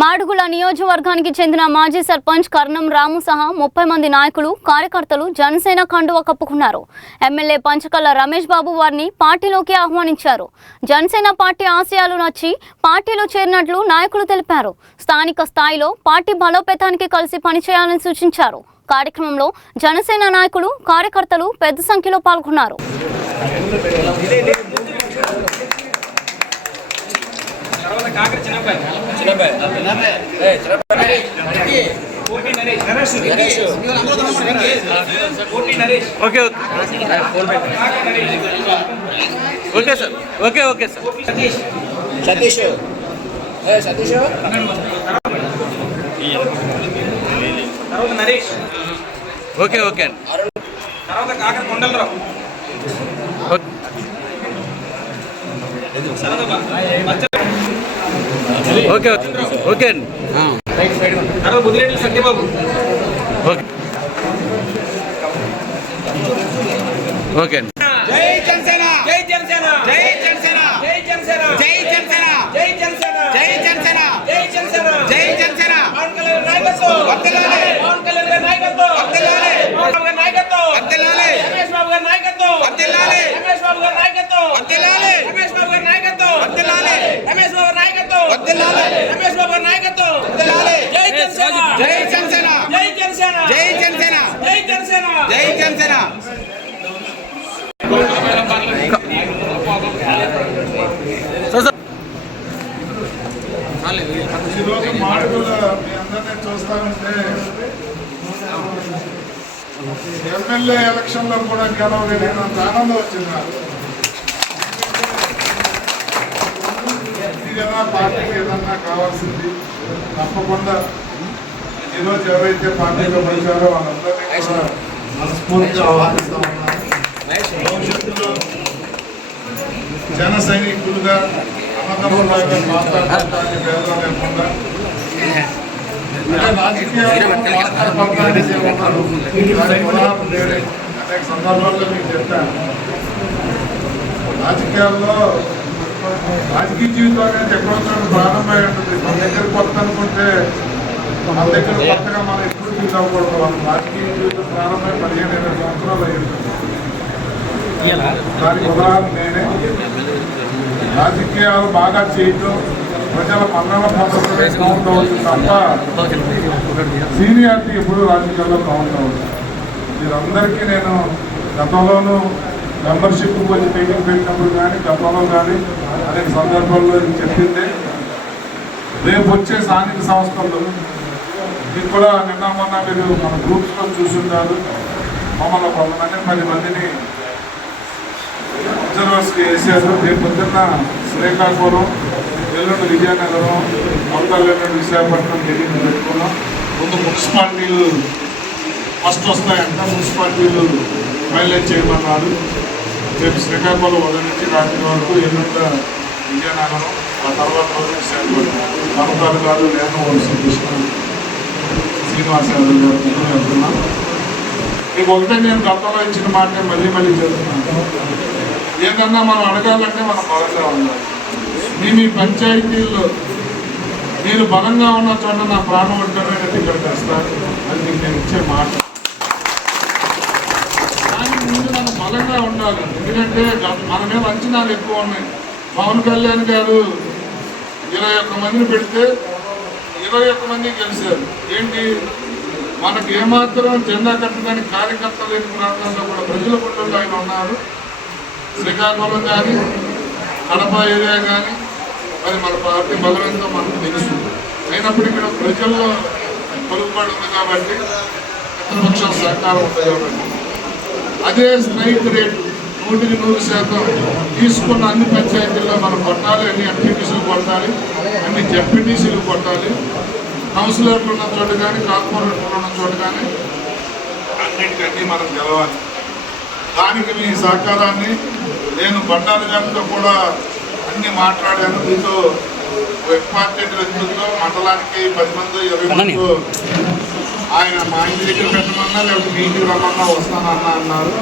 మాడుగుల నియోజకవర్గానికి చెందిన మాజీ సర్పంచ్ కర్ణం రాము సహా 30 మంది నాయకులు కార్యకర్తలు జనసేన కండువా కప్పుకున్నారు. ఎమ్మెల్యే పంచకల్ల రమేష్ బాబు వారిని పార్టీలోకి ఆహ్వానించారు. జనసేన పార్టీ ఆశయాలు నచ్చి పార్టీలో చేరినట్లు నాయకులు తెలిపారు. స్థానిక స్థాయిలో పార్టీ బలోపేతానికి కలిసి పనిచేయాలని సూచించారు. కార్యక్రమంలో జనసేన నాయకులు కార్యకర్తలు పెద్ద సంఖ్యలో పాల్గొన్నారు. సతీష్ తర్వాత నరేష్ ఓకే తర్వాత కాకర కొండలరావు తర్వాత బుద్ధిరెడ్డి సత్యబాబు జై జనసేన జై జనసేన జై జనసేన జై జనసేన జై జనసేన జై జనసేన జై జనసేన జై జనసేన జై జనసేన పవన్ కళ్యాణ్ నాయకత్వం వర్ధిల్లాలి పవన్ కళ్యాణ్ నాయకత్వం వర్ధిల్లాలి పవన్ కళ్యాణ్ నాయకత్వం వర్ధిల్లాలి రమేష్ బాబు గారి నాయకత్వం వర్ధిల్లాలి రమేష్ బాబు గారి నాయకత్వం వర్ధిల్లాలి రమేష్ బాబు గారి నాయకత్వం వర్ధిల్లాలి రమేష్ బాబు గారి నాయకత్వం వర్ధిల్లాలి రమేష్ బాబు గారి నాయకత్వం వర్ధిల్లాలి జై జనసేన జై జనసేన జై జనసేన జై జనసేన జై జనసేన జై జనసేన ఈరోజు మాడుగుల మీ అందరినీ చూస్తానంటే ఎమ్మెల్యే ఎలక్షన్లో కూడా గెలవగలిగినంత ఆనందం వచ్చింది నాకు. ఏదైనా పార్టీకి ఏదన్నా కావాల్సింది తప్పకుండా ఈరోజు ఎవరైతే పార్టీలో వచ్చారో వాళ్ళందరినీ కూడా మనస్ఫూర్తిగా ఆహ్వానిస్తా ఉన్నారు. భవిష్యత్తులో జన సైనికులుగా అన్నదమ్ములాగా మాట్లాడటానికి భేదం లేకుండా అనేక సందర్భాల్లో మీకు చెప్పాను. రాజకీయాల్లో రాజకీయ జీవితం అనేది ఎక్కడో ప్రారంభమై ఉంటుంది. మన దగ్గర కొత్త అనుకుంటే మన దగ్గర కొత్తగా మనం ఎప్పుడు ఫీల్ అవ్వకూడదు. మనం రాజకీయ జీవితం ప్రారంభమై 15-20 సంవత్సరాలు అయ్యింది. దానికి ఉదాహరణ నేనే. రాజకీయాలు బాగా చేయటం ప్రజల మన్నన పొందడమే కౌంట్ అవుతుంది తప్ప సీనియారిటీ ఎప్పుడు రాజకీయాల్లో కౌంట్ అవుతుంది. మీరందరికీ నేను గతంలోనూ మెంబర్షిప్ వచ్చి మీటింగ్ పెట్టినప్పుడు కానీ గతంలో కానీ అనేక సందర్భాల్లో చెప్పిందే. రేపు వచ్చే స్థానిక సంస్థలు మీకు కూడా నిన్న మొన్న మీరు మన గ్రూప్స్లో చూసుంటారు. మమ్మల్ని కొంతమంది 10 మందిని అబ్జర్వర్స్కి వేసారు. రేపు పొద్దున్న శ్రీకాకుళం, ఎల్లుండి విజయనగరం, మొత్తాలు ఎల్లుండి విశాఖపట్నం మీటింగ్ పెట్టుకున్నాం. ముందు మున్సిపాలిటీలు ఫస్ట్ వస్తాయంట. మున్సిపాలిటీలు మైలేజ్ చేయమన్నారు. రేపు శ్రీకాకుళం ఉదయం నుంచి రాత్రి వరకు, ఎల్లుండ విజయనగరం, ఆ తర్వాత రోజు విశాఖపట్నం. మమతాలు గారు, లేఖ శ్రీకృష్ణ, శ్రీనివాస యాదవ్ గారు వెళ్తున్నాం. మీకు ఒకటే నేను గతంలో ఇచ్చిన మాట మళ్ళీ చెప్తున్నాను. ఏదన్నా మనం అడగాలంటే మనం బలంగా ఉండాలి. మీ పంచాయతీల్లో మీరు బలంగా ఉన్న చోట నా ప్రాణం ఉంటేనే టికెట్ తెస్తారు. అది మీకు నేను ఇచ్చే మాట. దానికి ముందు మనం బలంగా ఉండాలి. ఎందుకంటే మన మీద అంచనాలు ఎక్కువ ఉన్నాయి. పవన్ కళ్యాణ్ గారు 21 మందిని పెడితే 21 మంది గెలిచారు. ఏంటి, మనకు ఏమాత్రం జెండా కట్టడానికి కార్యకర్తలు లేని ప్రాంతాల్లో కూడా ప్రజల గుండెల్లో ఆయన ఉన్నారు. శ్రీకాకుళం కానీ, కడప ఏరియా కానీ, మరి మన పార్టీ బలవంతం మనకు తెలుసు. అయినప్పటికీ ప్రజల్లో పలుకుబడి ఉంది కాబట్టి, మిత్రపక్షాల సహకారం ఉంది కాబట్టి, అదే స్ట్రైక్ రేటు 100% తీసుకున్న అన్ని పంచాయతీల్లో మనం కొట్టాలి. అన్ని ఎంపీటీసీలు కొట్టాలి, అన్ని జెడ్పీటీసీలు కొట్టాలి. కౌన్సిలర్లు ఉన్న చోట కానీ, కార్పొరేటర్లు ఉన్న చోట కానీ అన్నిటికన్నీ మనం గెలవాలి. దానికి మీ సహకారాన్ని నేను బండారు గారితో కూడా అన్ని మాట్లాడాను. మీతో ఇంపార్టెంట్ వ్యక్తులతో మండలానికి 10 మంది 20 మంది ఆయన మా ఇంటి దగ్గర పెట్టమన్నా లేకపోతే మీ ఇంటికి రమ్మన్నా వస్తానన్నా అన్నారు.